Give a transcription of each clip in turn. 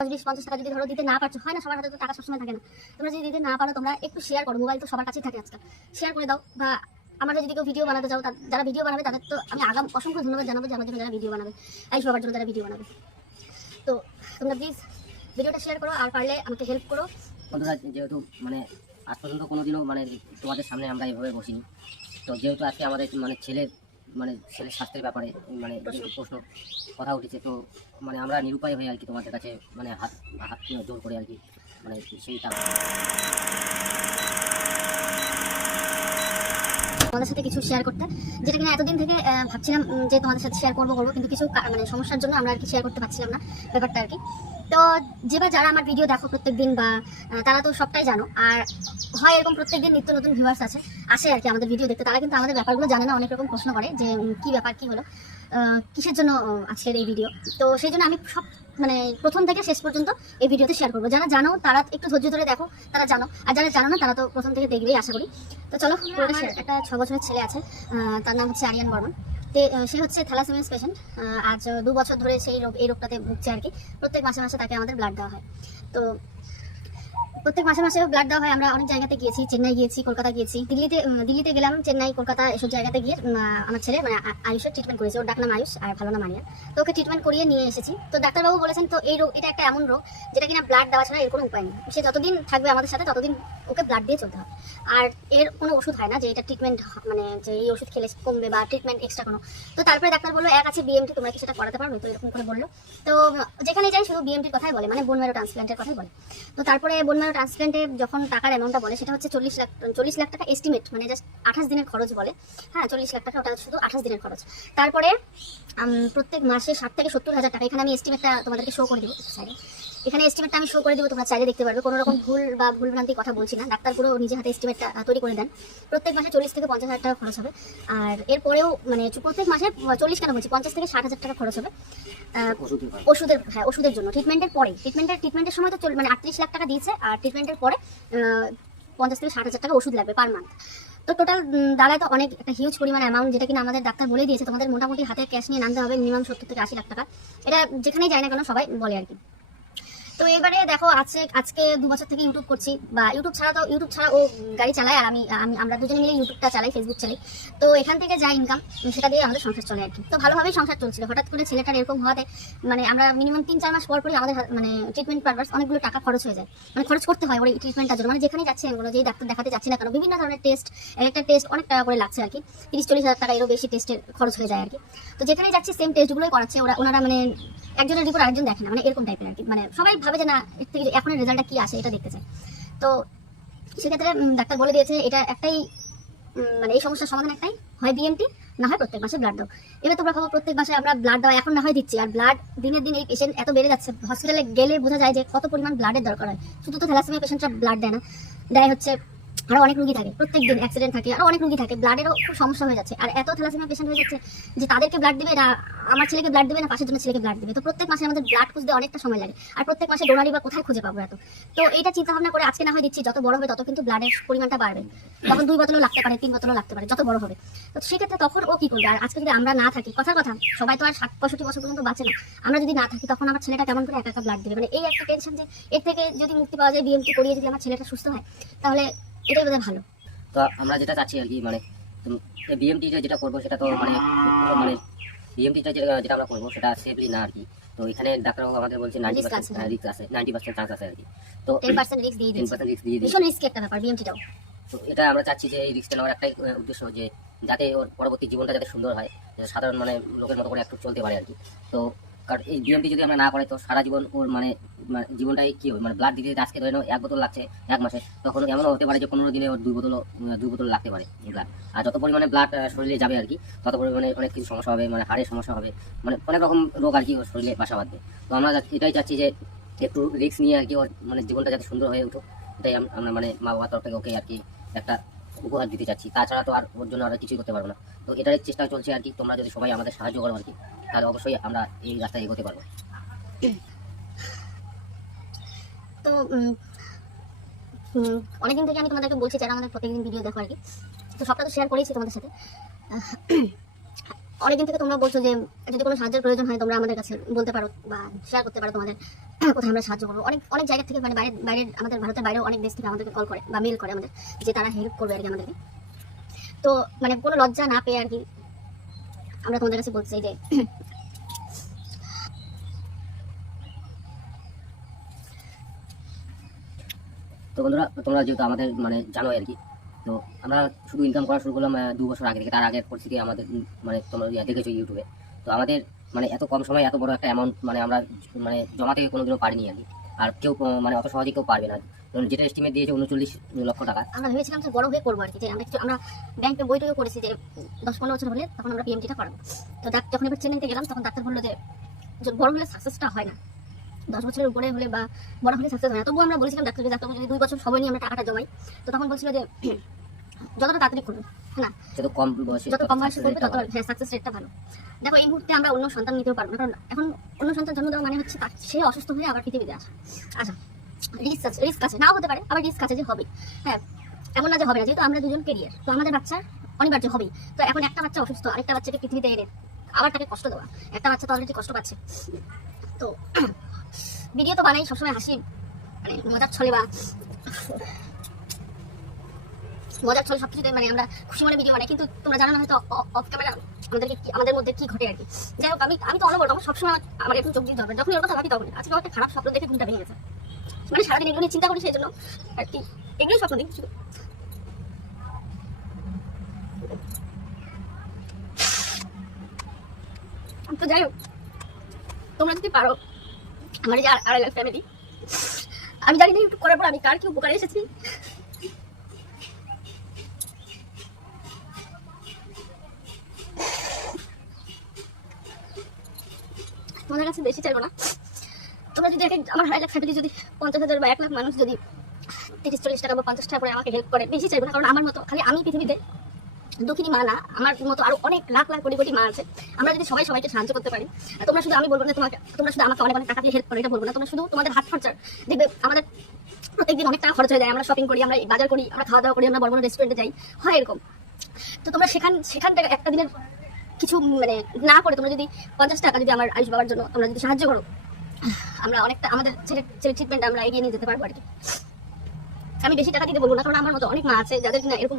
দশ পঞ্চাশ টাকা যদি ধরো দিতে না পারছ, হয় না সবার হাতে তো টাকা সবসময় থাকে না। তোমরা যদি দিতে না পারো, তোমরা একটু শেয়ার করো মোবাইল তো সবার কাছেই থাকে আজকাল। শেয়ার করে দাও বা আমরা যদি কেউ ভিডিও বানাতে যারা ভিডিও বানাবে, তাদের তো আমি আগাম অসংখ্য ধন্যবাদ জানাব যে আমার জন্য যারা ভিডিও বানাবে। এই সবার জন্য যারা ভিডিও বানাবে। তো তোমরা প্লিজ ভিডিওটা শেয়ার করো, আর পারলে আমাকে হেল্প করো। বন্ধুরা, যেহেতু মানে আজ পর্যন্ত কোনোদিনও মানে তোমাদের সামনে আমরা এভাবে বসিনি। তো যেহেতু আজকে আমাদের মানে ছেলের মানে ছেলের স্বাস্থ্যের ব্যাপারে মানে প্রশ্ন কথা উঠেছে, তো মানে আমরা নিরুপায় হয়ে আর কি তোমাদের কাছে মানে হাত হাত জোর করে আর কি মানে সেই তোমাদের সাথে কিছু শেয়ার করতে। যেটা কিনা এতদিন থেকে ভাবছিলাম যে তোমাদের সাথে শেয়ার করব করব, কিন্তু কিছু মানে সমস্যার জন্য আমরা আর কি শেয়ার করতে পারছিলাম না ব্যাপারটা আর কি। তো যেবার যারা আমার ভিডিও দেখো প্রত্যেকদিন বা তারা তো সবটাই জানো। আর হয় এরকম প্রত্যেকদিন নিত্য নতুন ভিউয়ার্স আছে, আসে আর কি আমাদের ভিডিও দেখতে। তারা কিন্তু আমাদের ব্যাপারগুলো জানে না, অনেক রকম প্রশ্ন করে যে কি ব্যাপার, কি হলো কিসের জন্য আজকের এই ভিডিও তো সেই জন্য আমি সব মানে প্রথম থেকে শেষ পর্যন্ত এই ভিডিওতে শেয়ার করব। যারা জানো তারা একটু ধৈর্য ধরে দেখো তারা জানো। আর যারা জানো না তারা তো প্রথম থেকে দেখবেই আশা করি। তো চলো পুরোটা একটা ছ বছরের ছেলে আছে তার নাম হচ্ছে আরিয়ান বর্মন। তে সে হচ্ছে থ্যালাসেমিয়াস পেশেন্ট আজ দু বছর ধরে সেই রোগ এই রোগটাতে ভুগছে আর কি। প্রত্যেক মাসে মাসে তাকে আমাদের ব্লাড দেওয়া হয়। তো প্রত্যেক মাসে মাসে ব্লাড দেওয়া হয়। আমরা অনেক জায়গাতে গিয়েছি, চেন্নাই গিয়েছি, কলকাতা গিয়েছি। দিল্লিতে দিল্লিতে গেলাম, চেন্নাই, কলকাতা এসব জায়গাতে গিয়ে আমার ছেলে মানে আয়ুষের ট্রিটমেন্ট করেছে। ওর ডাক নাম আয়ুষ, আর ভালো নাম আরিয়ান তো ওকে ট্রিটমেন্ট করিয়ে নিয়ে এসেছি। তো ডাক্তারবাবু বলেছেন, তো এই রোগ, এটা একটা এমন রোগ, যেটা কিনা ব্লাড দেওয়া ছাড়া এর কোনো উপায় নেই। সে যতদিন থাকবে আমাদের সাথে, ততদিন ওকে ব্লাড দিয়ে চলতে হবে। আর এর কোনো ওষুধ হয় না, যে এটা ট্রিটমেন্ট মানে যে এই ওষুধ খেলে কমবে বা ট্রিটমেন্ট এক্সট্রা কোনো। তো তারপরে ডাক্তার বলল, এক আছে বিএমটি তোমরা কি সেটা করাতে পারবে? তো এরকম করে বলল। তো, যেখানে যাই, শুধু বিএমটির কথাই বলে মানে বোন ম্যারো ট্রান্সপ্লান্টের কথাই বলে। তো তারপরে বোন ম্যারো ট্রান্সপ্লান্টে যখন টাকার অ্যামাউন্টটা বলে, সেটা হচ্ছে চল্লিশ লাখ চল্লিশ লাখ টাকা এস্টিমেট মানে জাস্ট আঠাশ দিনের খরচ বলে। হ্যাঁ চল্লিশ লাখ টাকা, ওটা শুধু আঠাশ দিনের খরচ। তারপরে প্রত্যেক মাসে ষাট থেকে সত্তর হাজার টাকা, এখানে আমি এস্টিমেটটা তোমাদেরকে শো করে দিব এখানে এস্টিমেটটা আমি শো করে দেবো তোমরা চাইলে দেখতে পারবে। কোনো রকম ভুল বা ভুল ভ্রান্তি কথা বলছি না। ডাক্তার পুরো নিজে হাতে এস্টিমেটটা তৈরি করে দেন। প্রত্যেক মাসে চল্লিশ থেকে পঞ্চাশ হাজার টাকা খরচ হবে। আর এরপরেও মানে প্রত্যেক মাসে চল্লিশ কেন বলছি? পঞ্চাশ থেকে ষাট হাজার টাকা খরচ হবে। ওষুধের হ্যাঁ ওষুধের জন্য। ট্রিটমেন্টের পরে ট্রিটমেন্টের ট্রিটমেন্টের সময় তো মানে আটত্রিশ লাখ টাকা দিয়েছে আর ট্রিটমেন্টের পরে পঞ্চাশ থেকে ষাট হাজার টাকা ওষুধ লাগবে পার মান্থ তো টোটাল দাঁড়ায় তো অনেক একটা হিউজ পরিমাণ অ্যামাউন্ট যেটা কিনা আমাদের ডাক্তার বলে দিয়েছে তোমাদের মোটামুটি হাতে ক্যাশ নিয়ে নামতে হবে মিনিমাম সত্তর থেকে আশি লাখ টাকা। এটা যেখানেই যায় না কেন সবাই বলে আর কি। তো এবারে দেখো, আজকে আজকে দু বছর থেকে ইউটিউব করছি। বা ইউটিউব ছাড়া তো ইউটিউব ছাড়া ও গাড়ি চালায় আর আমি আমি, আমরা দুজনে মিলে ইউটিউবটা চালাই ফেসবুক চালাই। তো এখান থেকে যা ইনকাম সেটা দিয়ে আমাদের সংসার চলে আর কি। তো ভালোভাবেই সংসার চলছিল। হঠাৎ করে ছেলেটার এরকম হওয়াতে মানে আমরা মিনিমাম তিন চার মাস পর পরই আমাদের মানে ট্রিটমেন্ট পারপাস অনেকগুলো টাকা খরচ হয়ে যায়। মানে খরচ করতে হয় ওই ট্রিটমেন্টটার জন্য। মানে যেখানে যাচ্ছি, কোনো যেই ডাক্তার দেখাতে যাচ্ছি না কেন, বিভিন্ন ধরনের টেস্ট একটা টেস্ট অনেক টাকা করে লাগছে আর কি। তিরিশ চল্লিশ হাজার টাকা এরও বেশি টেস্টের খরচ হয়ে যায় আর কি। তো যেখানে যাচ্ছি সেম টেস্টগুলোই করাচ্ছে। ওরা, ওনারা মানে একজনের রিপোর্ট আরেকজন দেখে না মানে এরকম টাইপের আর কি। মানে সবাই ভাবে যে না, এর থেকে এখন রেজাল্টটা কি আসে এটা দেখতে চাই। তো সেক্ষেত্রে ডাক্তার বলে দিয়েছে, এটা একটাই মানে এই সমস্যার সমাধান একটাই, হয় বিএমটি না হয় প্রত্যেক মাসে ব্লাড দাও। এবার তোমরা ভাবো, প্রত্যেক মাসে আমরা ব্লাড দেওয়া এখন না হয় দিচ্ছি, আর ব্লাড দিনের দিন এই পেশেন্ট এত বেড়ে যাচ্ছে। হসপিটালে গেলে বোঝা যায় যে কত পরিমাণ ব্লাডের দরকার হয়। শুধু তো থ্যালাসেমিয়া পেশেন্টরা ব্লাড দেয় না, দেয় হচ্ছে আরও অনেক রুগী থাকে প্রত্যেক দিন অ্যাক্সিডেন্ট থাকে, আরও অনেক রুগী থাকে ব্লাডেরও খুব সমস্যা হয়ে যাচ্ছে। আর এত থ্যালাসেমিয়া পেশেন্ট হয়ে যাচ্ছে যে তাদেরকে ব্লাড দেবে না, আমার ছেলেকে ব্লাড দিবে না, পাশের জন্য ছেলেকে ব্লাড দেবে। তো প্রত্যেক মাসে আমাদের ব্লাড খুঁজতে অনেকটা সময় লাগে। আর প্রত্যেক মাসে ডোনারি বা কোথায় খুঁজে পাবো এত? তো এটা চিন্তা ভাবনা করে আজকে না হয় দিচ্ছি, যত বড় হবে তত কিন্তু ব্লাডের পরিমাণটা বাড়বে। তখন দুই বোতলও লাগতে পারে, তিন বোতলও লাগতে পারে, যত বড় হবে। তো সেক্ষেত্রে তখন ও কি করবে? আর আজকে যদি আমরা না থাকি, কথার কথা, সবাই তো আর ষাট, পঁয়ষট্টি বছর পর্যন্ত বাঁচে না। আমরা যদি না থাকি, তখন আমার ছেলেটা কেমন করে একা একা ব্লাড দেবে? মানে এই একটা টেনশন যে, এর থেকে যদি মুক্তি পাওয়া যায় বিএমটি করিয়ে যদি আমার ছেলেটা সুস্থ হয়, তাহলে এটাই বোধহয় ভালো। তো আমরা যেটা চাচ্ছি আর কি মানে বিএমটি যেটা করব সেটা তো মানে মানে বিএমটিটা যেটা যেটা আমরা করব সেটা সেফলি না আর কি। তো এখানে ডাক্তারবাবু আমাদের বলছে নাইনটি পার্সেন্ট। রিস্ক আছে নাইনটি পার্সেন্ট চান্স আছে আর কি। তো টেন পার্সেন্ট রিস্ক দিয়ে দিয়েছে। পার্সেন্ট রিস্ক দিয়ে ভীষণ রিস্কি একটা ব্যাপার বিএমটিটাও তো এটা আমরা চাচ্ছি যে এই রিস্কটা নেওয়ার একটাই উদ্দেশ্য যে যাতে ওর পরবর্তী জীবনটা যাতে সুন্দর হয় সাধারণ মানে লোকের মতো করে একটু চলতে পারে আর কি। তো কারণ এই বিএমটি যদি আমরা না করে, তো সারা জীবন ওর মানে মানে জীবনটাই কি হবে? মানে ব্লাড দিতে আজকে ধরে এক বোতল লাগছে এক মাসে। তখন এমনও হতে পারে যে পনেরো দিনে ওর দুই বোতল দুই বোতল লাগতে পারে ব্লাড আর যত পরিমাণে ব্লাড শরীরে যাবে আর কি, তত পরিমাণে অনেক কিছু সমস্যা হবে মানে হাড়ের সমস্যা হবে মানে অনেক রকম রোগ আর কি ওর শরীরে বাসা বাঁধবে। তো আমরা এটাই চাচ্ছি যে একটু রিস্ক নিয়ে আর কি ওর মানে জীবনটা যাতে সুন্দর হয়ে উঠুক। এটাই আমরা মানে মা বাবার তরফ থেকে ওকে আর কি একটা উপহার দিতে চাচ্ছি। তাছাড়া তো আর ওর জন্য আমরা কিছুই করতে পারব না। তো এটার চেষ্টা চলছে আর কি, তোমরা যদি সবাই আমাদের সাহায্য করো আর কি, তাহলে অবশ্যই আমরা এই রাস্তায় এগোতে পারব। তো অনেকদিন থেকে আমি তোমাদেরকে বলছি, যারা আমাদের প্রত্যেকদিন ভিডিও দেখো আর কি, তো সবটা তো শেয়ার করেছি তোমাদের সাথে। অনেকদিন থেকে তোমরা বলছো যে যদি কোনো সাহায্যের প্রয়োজন হয়, তোমরা আমাদের কাছে বলতে পারো বা শেয়ার করতে পারো তোমাদের কোথায় আমরা সাহায্য করব। অনেক অনেক জায়গা থেকে মানে বাইরে বাইরে আমাদের, ভারতের বাইরেও অনেক দেশ থেকে আমাদেরকে কল করে বা মেল করে আমাদের যে তারা হেল্প করবে আর কি আমাদেরকে। তো মানে কোনো লজ্জা না পেয়ে আর কি আমরা তোমাদের কাছে বলছি যে তো বন্ধুরা, তোমরা যেহেতু আমাদের মানে জানো আর কি তো আমরা শুধু ইনকাম করা শুরু করলাম দু বছর আগে থেকে। তার আগের পরিস্থিতি আমাদের মানে তোমরা দেখেছ ইউটিউবে তো আমাদের মানে এত কম সময়ে এত বড় একটা অ্যামাউন্ট মানে আমরা মানে জমাতে কোনোদিনও পারিনি আর আর কেউ মানে অত সহজে কেউ পারবে না। যেটা এস্টিমেট দিয়েছে উনচল্লিশ লক্ষ টাকা। আমরা ভেবেছিলাম যে বড় হয়ে করব আর কি, যে আমরা কিছু আমরা ব্যাংকে বইটইও করেছি যে দশ পনেরো বছর হলে তখন আমরা পিএমটিটা করাবো তো ডাক- যখন এবার চেন্নাইতে গেলাম, তখন ডাক্তার বলল যে যে বড় হলে সাকসেসটা হয় না। দশ বছরের উপরে হলে বা বড় হলে সাকসেস হয় না। তবুও আমরা বলেছিলাম ডাক্তারকে ডাক্তার যদি দুই বছর সময় নিয়ে আমরা টাকাটা জমাই। তো তখন বলছিল যে যতটা তাড়াতাড়ি করবে না। যত কম বয়সে যত কম বয়সে করবে তত হ্যাঁ সাকসেস রেটটা ভালো দেখো এই মুহূর্তে আমরা অন্য সন্তান নিতেও পারব না কারণ এখন অন্য সন্তান জন্ম দেওয়া মানে হচ্ছে সে অসুস্থ হয়ে আবার পৃথিবীতে আসা। আচ্ছা রিস্ক আছে রিস্ক আছে। নাও হতে পারে আবার রিস্ক আছে যে হবে হ্যাঁ এমন না যে হবে না যেহেতু আমরা দুজন কেরিয়ার তো আমাদের বাচ্চার অনিবার্য হবেই। তো এখন একটা বাচ্চা অসুস্থ আরেকটা বাচ্চাকে পৃথিবীতে এনে আবার তাকে কষ্ট দেওয়া। একটা বাচ্চা তো অলরেডি কষ্ট পাচ্ছে। তো ভিডিও তো বানাই সবসময় হাসি মানে মজার ছলে বা মজার ছলে সবকিছুতে মানে আমরা খুশি মনে ভিডিও বানাই, কিন্তু তোমরা জানো না হয়তো অফ ক্যামেরা আমাদেরকে কি, আমাদের মধ্যে কি ঘটে আর কি। যাই হোক, আমি আমি তো অনবরত আমার সবসময় আমার- একটু চোখ দিতে হবে যখন ওর কথা ভাবি তখন আজকে একটা খারাপ স্বপ্ন দেখে ঘুমটা ভেঙে গেছে। মানে সারাদিন এগুলো নিয়ে চিন্তা করি সেই জন্য আর কি। এগুলোই স্বপ্ন শুধু। তো যাই হোক, তোমরা যদি পারো, আমার যে আড়াই লাখ ফ্যামিলি আমি জানি না ইউটিউব করার পর আমি কার কি উপকারে এসেছি। তোমাদের কাছে বেশি চাইব না। তোমরা যদি এক এক- আমার আড়াই লাখ ফ্যামিলি যদি পঞ্চাশ হাজার বা এক লাখ মানুষ যদি তিরিশ, চল্লিশ টাকা বা পঞ্চাশ টাকা করে আমাকে হেল্প করে, বেশি চাইব না, কারণ আমার মতো খালি আমি পৃথিবীতে দুঃখিনী মা না, আমার মতো আরও অনেক লাখ লাখ, কোটি কোটি মা আছে। আমরা যদি সবাই সবাইকে সাহায্য করতে পারি তোমরা শুধু আমি বলব না, তোমাকে, তোমরা শুধু আমাকে অনেক অনেক টাকা দিয়ে হেল্প করো, এটা বলব না। তোমরা শুধু তোমাদের হাত খরচা দেখবে আমাদের প্রত্যেকদিন অনেক টাকা খরচ হয়ে যায়, আমরা শপিং করি, আমরা বাজার করি, আমরা খাওয়া দাওয়া করি, আমরা বড় বড় রেস্টুরেন্টে যাই, হয় এরকম। তো তোমরা সেখান সেখান থেকে একটা দিনের কিছু মানে না করে তোমরা যদি পঞ্চাশ টাকা যদি আমার আয়ুষ বাবার জন্য তোমরা যদি সাহায্য করো, আমরা অনেকটা, আমাদের ছেলে ছেলে ট্রিটমেন্ট আমরা এগিয়ে নিয়ে যেতে পারব আর কি। আমি বেশি টাকা দিতে বলব না, কারণ আমার মতো অনেক মা আছে যাদের কিনা এরকম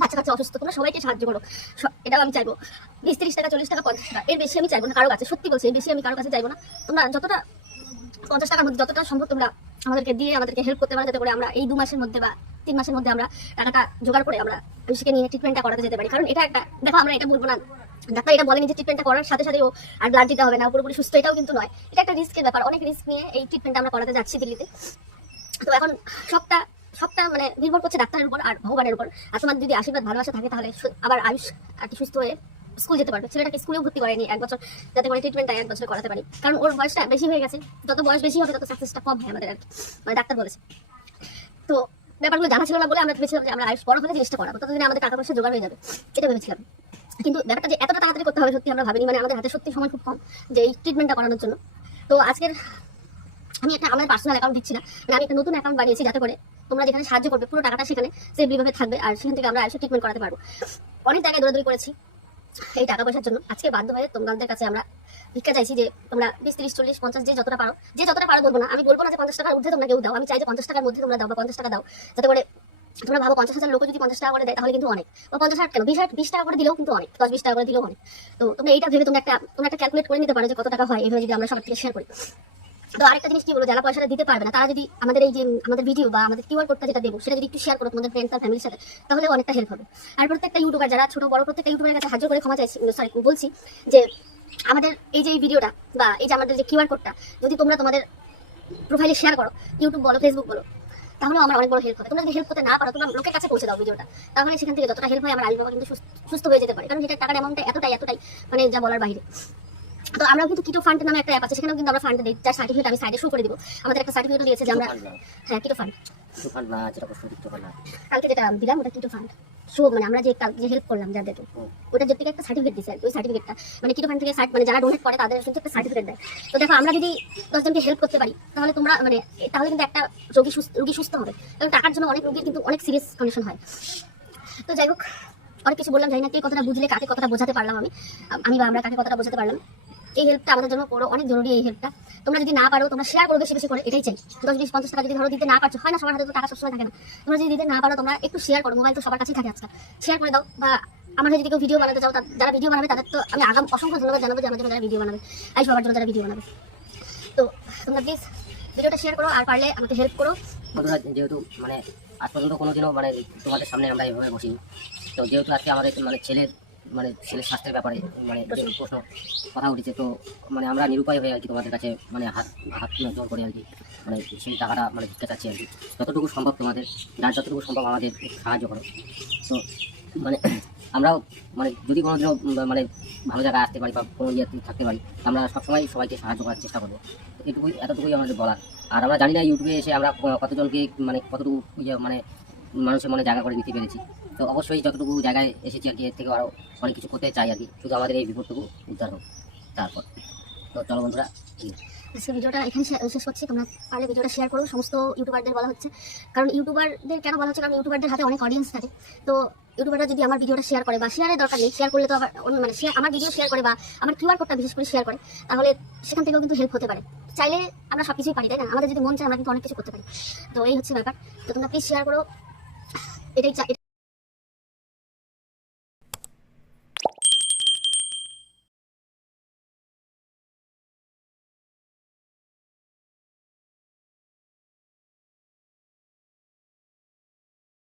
বাচ্চা কাচ্চা অসুস্থ, তোমরা সবাইকে সাহায্য করো। এটাও আমি চাইব। বিশ, তিরিশ টাকা, চল্লিশ টাকা, পঞ্চাশ টাকা, এর বেশি আমি চাইব না, কারও কাছে, সত্যি বলছি বেশি আমি কারও কাছে চাইব না। তোমরা যতটা পঞ্চাশ টাকার মধ্যে যতটা সম্ভব তোমরা আমাদেরকে দিয়ে, আমাদেরকে হেল্প করতে পারো, যাতে করে আমরা এই দু মাসের মধ্যে বা তিন মাসের মধ্যে আমরা টাকাটা জোগাড় করে আমরা আয়ুষকে নিয়ে ট্রিটমেন্টটা করাতে যেতে পারি। কারণ এটা একটা, দেখো আমরা এটা বলব না ডাক্তার এটা বলেনি যে ট্রিটমেন্টটা করার সাথে সাথে ও আর ব্লাড দিতে হবে না, পুরোপুরি সুস্থ, এটাও কিন্তু নয়। এটা একটা রিস্কের ব্যাপার, অনেক রিস্ক নিয়ে এই ট্রিটমেন্টটা আমরা করাতে যাচ্ছি দিল্লিতে। তো এখন সবটা সবটা মানে নির্ভর করছে ডাক্তারের উপর আর ভগবানের উপর। তোমার যদি আশীর্বাদ, ভালোবাসা থাকে, তাহলে আবার আয়ুষ আর কি সুস্থ হয়ে স্কুল যেতে পারবে। ছেলেটাকে স্কুলেও ভর্তি করেনি এক বছর, যাতে করে ট্রিটমেন্টটা এক বছর করাতে পারি। কারণ ওর বয়সটা বেশি হয়ে গেছে, যত বয়স বেশি হবে, তত সাকসেসটা কম হয় আমাদের আর কি। মানে ডাক্তার বলেছে। তো ব্যাপারগুলো জানা ছিল না বলে আমরা ভেবেছিলাম যে আমরা আয়ুষ বড় হলে জিনিসটা করাবো, ততদিনে আমাদের টাকা পয়সা জোগাড় হয়ে যাবে, এটা ভেবেছিলাম। কিন্তু ব্যাপারটা যে এতটা তাড়াতাড়ি করতে হবে সত্যি আমরা ভাবিনি মানে আমাদের হাতে সত্যি সময় খুব কম যে এই ট্রিটমেন্টটা করানোর জন্য। তো আজকের আমি একটা আমাদের পার্সোনাল অ্যাকাউন্ট দিচ্ছি না মানে আমি একটা নতুন অ্যাকাউন্ট বানিয়েছি যাতে করে তোমরা যেখানে সাহায্য করবে, পুরো টাকাটা সেখানে সেফলিভাবে থাকবে আর সেখান থেকে আমরা আয়ুষ ট্রিটমেন্ট করাতে পারব। অনেক জায়গায় দৌড়াদৌড়ি করেছি এই টাকা পয়সার জন্য। আজকে বাধ্য হয়ে তোমাদের কাছে আমরা ভিক্ষা চাইছি যে তোমরা বিশ, তিরিশ, চল্লিশ, পঞ্চাশ, যে যতটা পারো, যে যতটা পারো বলব না, আমি বলব না যে পঞ্চাশ টাকার ঊর্ধ্বে তোমরা কেউ দাও, আমি চাই যে পঞ্চাশ টাকার মধ্যে তোমরা দাও বা পঞ্চাশ টাকা দাও, যাতে করে তোমরা ভাবো পঞ্চাশ হাজার লোক যদি পঞ্চাশ টাকা করে দেয়, তাহলে কিন্তু অনেক। বা পঞ্চাশ হাজার কেন? বিশ হাজার, বিশ টাকা করে দিলেও কিন্তু অনেক, দশ, বিশ টাকা করে দিলেও অনেক। তো তোমরা এইটা ভেবে তোমরা একটা তোমরা একটা ক্যালকুলেট করে নিতে পারো যে কত টাকা হয় এইভাবে যদি আমরা সবার থেকে শেয়ার করি। তো আরেকটা জিনিস কি বলো, যারা পয়সাটা দিতে পারবে না, তারা যদি আমাদের এই যে, আমাদের ভিডিও বা আমাদের কিউআর কোডটা যেটা দেবো, সেটা যদি একটু শেয়ার করো তোমাদের ফ্রেন্ডস আর ফ্যামিলির সাথে, তাহলে অনেকটা হেল্প হবে। আর প্রত্যেকটা ইউটিউবার যারা ছোট, বড়, প্রত্যেকটা ইউটিউবের কাছে হাজার করে ক্ষমা চাইছি সরি বলছি যে আমাদের এই যে এই ভিডিওটা বা এই যে আমাদের যে কিউআর কোডটা যদি তোমরা তোমাদের প্রোফাইলে শেয়ার করো ইউটিউব বলো ফেসবুক বলো তাহলে আমার অনেক বড় হেল্প হবে। তোমরা যদি হেল্প করতে না পারো তোমরা লোকের কাছে পৌঁছে দাও ভিডিওটা। তাহলে সেখান থেকে যতটা হেল্প হয় আমার আলী বাবা কিন্তু সুস্থ- সুস্থ হয়ে যেতে পারে। কারণ সেটা টাকার অ্যামাউন্টটা এতটাই এতটাই মানে যা বলার বাইরে। তো আমরা কিন্তু কিটো ফান্ড নামে একটা অ্যাপ আছে সেখানেও কিন্তু আমরা ফান্ড দিই। যার সার্টিফিকেট আমি সাইডে শো করে দিব। আমাদের একটা সার্টিফিকেট দিয়েছে যে আমরা হ্যাঁ। কিটো ফান্ড Fund না, যেটা প্রশ্ন যুক্ত হয় না। কালকে যেটা দিলাম ওটা কিটো ফান্ড শো মানে আমরা যে যে হেল্প করলাম যাদেরকে হুম। ওটা যে থেকে একটা সার্টিফিকেট দিচ্ছে ওই সার্টিফিকেটটা মানে কিটো ফান্ড থেকে মানে যারা ডোনেট করে তাদের কিন্তু একটা সার্টিফিকেট দেয়। তো দেখো আমরা যদি দশজনকে হেল্প করতে পারি তাহলে তোমরা মানে তাহলে কিন্তু একটা রোগী সুস্থ রোগী সুস্থ হবে। কারণ টাকার জন্য অনেক রোগীর কিন্তু অনেক সিরিয়াস কন্ডিশন হয়। তো যাই হোক অনেক কিছু বললাম জানি না কে কতটা বুঝলে কাকে কথাটা বোঝাতে পারলাম আমি। আমি বা আমরা কাকে কথাটা বোঝাতে পারলাম। এই হেল্পটা আমাদের জন্য করো, অনেক জরুরি এই হেল্পটা তোমরা যদি না পারো, তোমরা শেয়ার করো বেশি বেশি করে, এটাই চাই। দশ বিশ পঞ্চাশ টাকা যদি ধরো দিতে না পারছ, হয় না, সবার হাতে তো টাকা সবসময় থাকে না। তোমরা যদি দিতে না পারো, তোমরা একটু শেয়ার করো মোবাইল তো সবার কাছেই থাকে আজকাল। শেয়ার করে দাও, বা আমার যদি কেউ ভিডিও বানাতে চাও যারা ভিডিও বানাবে, তাদের তো আমি আগাম অসংখ্য ধন্যবাদ জানাব যে জন্য যারা ভিডিও বানাবে। আই সবার জন্য যারা ভিডিও বানাবে। তো, তোমরা প্লিজ ভিডিওটা শেয়ার করো, আর পারলে আমাকে হেল্প করো। বন্ধুরা, যেহেতু মানে আজ পর্যন্ত কোনোদিনও মানে তোমাদের সামনে আমরা এভাবে বসিনি। তো যেহেতু আজকে আমাদের মানে ছেলের মানে ছেলের স্বাস্থ্যের ব্যাপারে মানে প্রশ্ন কথা উঠেছে তো মানে আমরা নিরুপায় হয়ে আর কি তোমাদের কাছে মানে হাত হাত জোর করে আর কি মানে সেই টাকাটা মানে দিতে চাচ্ছি আর কি যতটুকু সম্ভব তোমাদের যার যতটুকু সম্ভব আমাদের সাহায্য করো। তো মানে আমরাও মানে যদি কোনোদিনও উম, মানে ভালো জায়গায় আসতে পারি বা কোনো ইয়ে থাকতে পারি আমরা সবসময় সবাইকে সাহায্য করার চেষ্টা করব। এটুকুই এতটুকুই আমাদের বলার। আর আমরা জানি না ইউটিউবে এসে আমরা কতজনকে মানে কতটুকু ইয়ে মানে মানুষের মনে জায়গা করে দিতে পেরেছি। তো অবশ্যই যতটুকু জায়গায় এসেছি আর কি, এর থেকে আরও অনেক কিছু করতে চাই আর কি। শুধু আমাদের এই বিপদটুকু উদ্ধার হোক, তারপর। তো চলো বন্ধুরা আজকে ভিডিওটা এখানে শেষ করছি, তোমরা পারলে ভিডিওটা শেয়ার করো, সমস্ত ইউটিউবারদের বলা হচ্ছে। কারণ ইউটিউবারদের কেন বলা হচ্ছে? কারণ ইউটিউবারদের হাতে অনেক অডিয়েন্স থাকে। তো ইউটিউবাররা যদি আমার ভিডিওটা শেয়ার করে বা শেয়ারের দরকার নেই শেয়ার করলে তো আবার মানে শেয়ার আমার ভিডিও শেয়ার করে বা আমার কিউআর কোডটা বিশেষ করে শেয়ার করে, তাহলে সেখান থেকেও কিন্তু হেল্প হতে পারে। চাইলে আমরা সব কিছুই পারি, তাই না? আমাদের যদি মন চায়, আমরা কিন্তু অনেক কিছু করতে পারি। তো এই হচ্ছে ব্যাপার। তো তোমরা প্লিজ শেয়ার করো। এটাই চাই